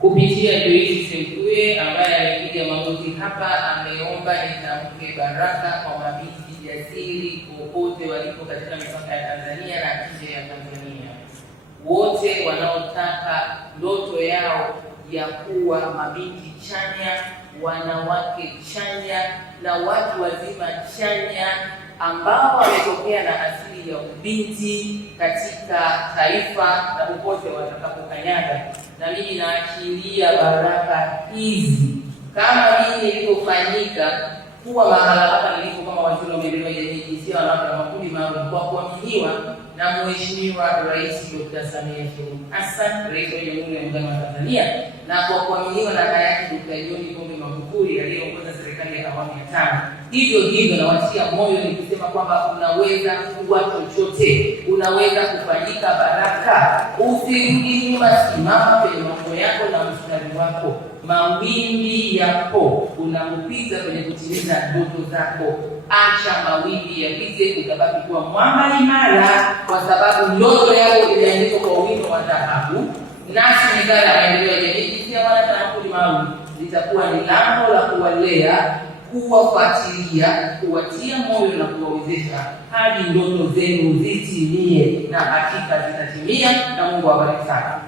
kupitia Joyce Sekuye ambaye amepiga magoti hapa, ameomba nitamke baraka kwa mabinti jasiri popote walipo katika mipaka ya Tanzania na nje ya Tanzania, wote wanaotaka ndoto yao ya kuwa mabinti chanya, wanawake chanya na watu wazima chanya ambao wametokea na asili ya ubinti katika taifa na popote watakapokanyaga. Na mimi naachilia baraka hizi kama mimi nilipofanyika kuwa mahala hapa nilipo kama waziri wa maendeleo ya jamii, jinsia, wanawake na makundi maalum, kwa kuaminiwa na Mheshimiwa Rais Dr. Samia Suluhu Hassan, Rais wa Jamhuri ya Muungano wa Tanzania, na kwa kuaminiwa na hayati Dr. John Pombe Magufuli aliyeongoza serikali ya awamu ya 5. Hivyo nawatia moyo nikisema kwamba unaweza kuwa chochote, unaweza kufanyika baraka. Usirudi nyuma, simama kwenye mambo yako na mstari wako. Mawimbi yapo, unampiza kwenye kutimiza ndoto zako. Acha mawimbi yapite, utabaki kuwa mwamba imara, kwa sababu ndoto yako iliandikwa kwa wino wa dhahabu. Nasi Wizara ya Maendeleo ya Jamii, Jinsia, Wanawake na Makundi Maalum litakuwa ni lango la kuwalea, kuwafuatilia, kuwatia moyo na kuwawezesha hadi ndoto zenu zitimie, na hakika zitatimia, na Mungu awabariki sana.